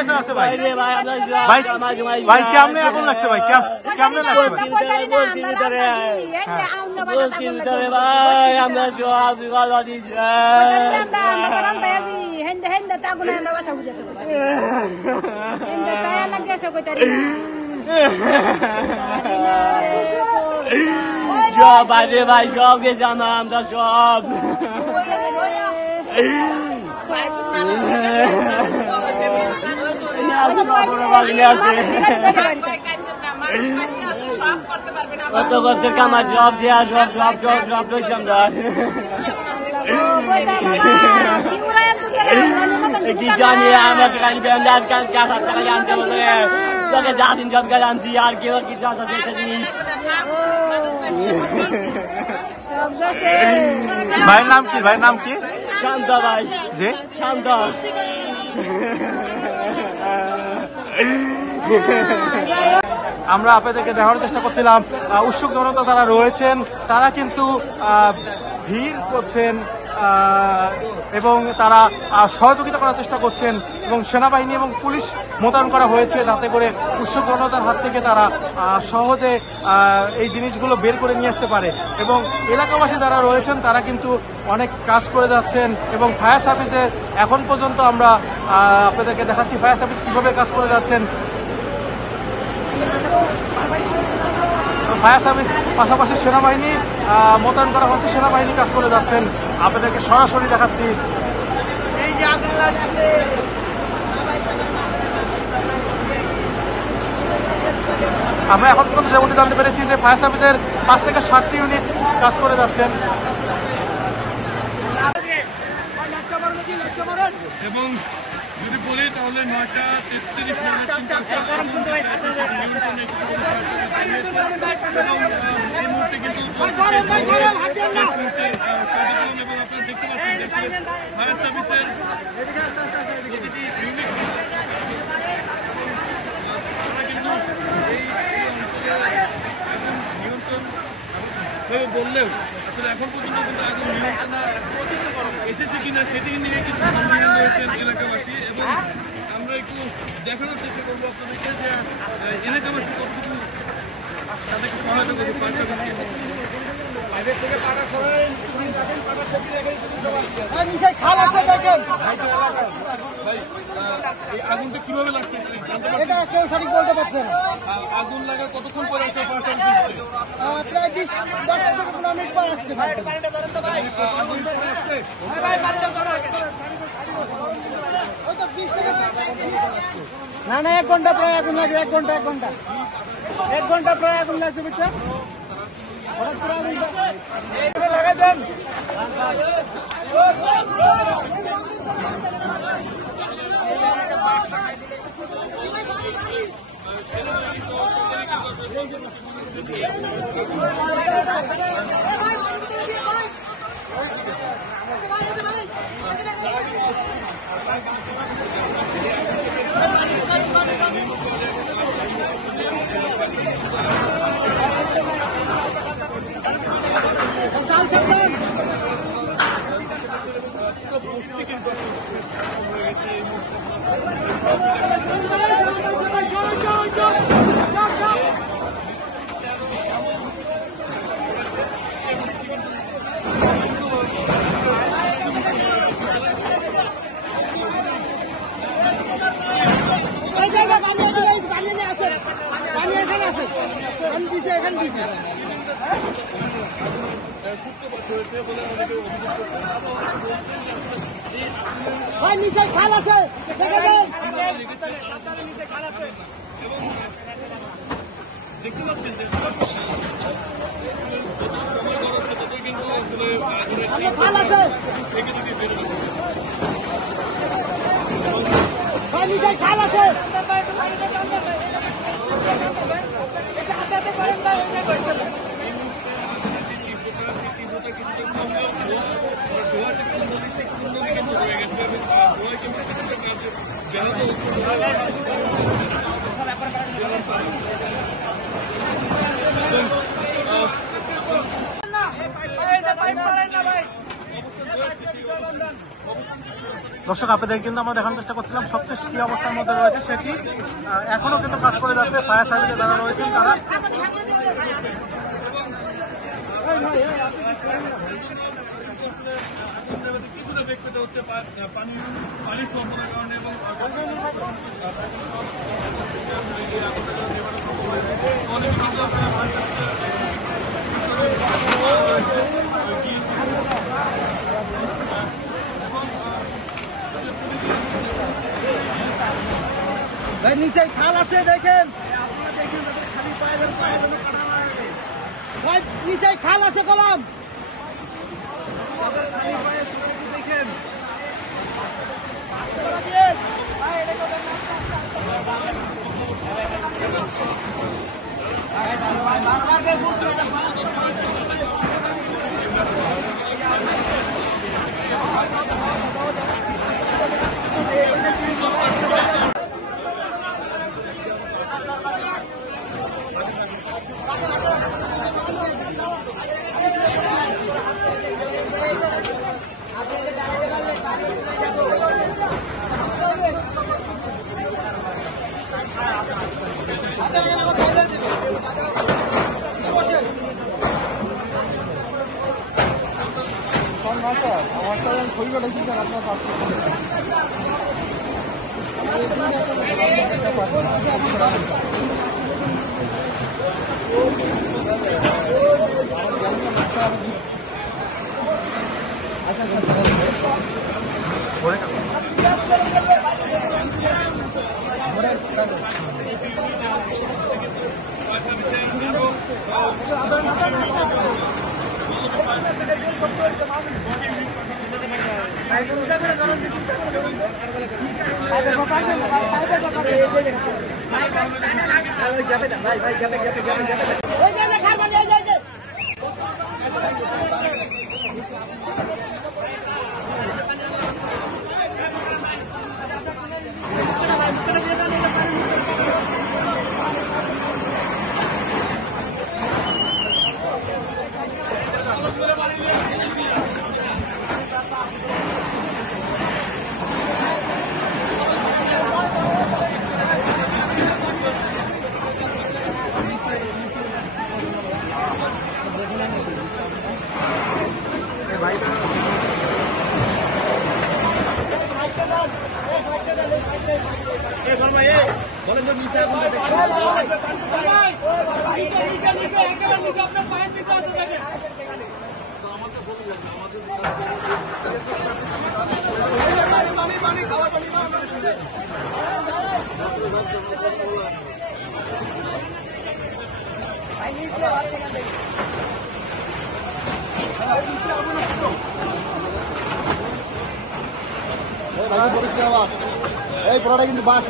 পয়সা আছে ভাই? ভাই ভাই কেমনে আগুন লাগছে ভাই? কেমনে লাগছে ভাই? সব আরে ভাই সব গেছে আমরা সব কত বছর কামার সব দেওয়া সব সব সব সব রয়েছে আমরা কি জানি আমরা টাকা জানতে বলে তোকে যা দিন সব জানছি আর কেউ কিছু আছে জিনিস। ভাইয়ের নাম কি? ভাইয়ের নাম কি? শান্ত ভাই। জি শান্ত। আমরা আপনাদেরকে দেখানোর চেষ্টা করছিলাম উৎসুক জনতা যারা রয়েছেন তারা কিন্তু ভিড় করছেন এবং তারা সহযোগিতা করার চেষ্টা করছেন এবং সেনাবাহিনী এবং পুলিশ মোতায়েন করা হয়েছে যাতে করে উৎসুক জনতার হাত থেকে তারা সহজে এই জিনিসগুলো বের করে নিয়ে আসতে পারে এবং এলাকাবাসী যারা রয়েছেন তারা কিন্তু অনেক কাজ করে যাচ্ছেন এবং ফায়ার সার্ভিসের এখন পর্যন্ত আমরা আপনাদেরকে দেখাচ্ছি ফায়ার সার্ভিস কীভাবে কাজ করে যাচ্ছেন। ফায়ার সার্ভিস পাশাপাশি সেনাবাহিনী মোতায়েন করা হচ্ছে, সেনাবাহিনী কাজ করে যাচ্ছেন, আপনাদেরকে সরাসরি দেখাচ্ছি। এই যে আগুন লাগছে আমরা এখন পর্যন্ত যেমনটি জানতে পেরেছি যে ফায়ার সার্ভিসের 5 থেকে 7টি ইউনিট কাজ করে যাচ্ছেন এবং যদি বলি তাহলে 9টা 33 বললেও আসলে এখন পর্যন্ত কিন্তু আগুন এসেছে কিনা সেটি নিয়ে কিন্তু রয়েছেন এলাকাবাসী এবং আমরা একটু দেখানোর চেষ্টা করবো আপনাদেরকে যে এলাকাবাসী কতটুকু তাদেরকে সহায়তা করবো আগুনটা কিভাবে লাগছে কেউ সঠিক বলতে পারছে না। আগুন লাগার কতক্ষণ পরে আসছে? প্রায় 10 মিনিট পর আসছে। না না 1 ঘন্টা প্রায় আগুন লাগে। 1 ঘন্টা প্রায় আগুন লাগছে বুঝছো লাগাই দেন। নিচে খাল আছে দেখতে পাচ্ছেন খাল আছে নিচে খাল আছে ভাই দর্শক আপনাদের কিন্তু আমরা দেখানোর চেষ্টা করছিলাম সবচেয়ে কি অবস্থার মধ্যে রয়েছে সেটি। এখনো কিন্তু কাজ করে যাচ্ছে, ফায়ার সার্ভিসে যারা রয়েছেন তারা। কিছুটা বেগ পেতে হচ্ছে পানির স্বল্পতার কারণে এবং নিচে খাল আছে দেখেন, নিচে খাল আছে কলম দেখেন। এই পড়াটা কিন্তু বাস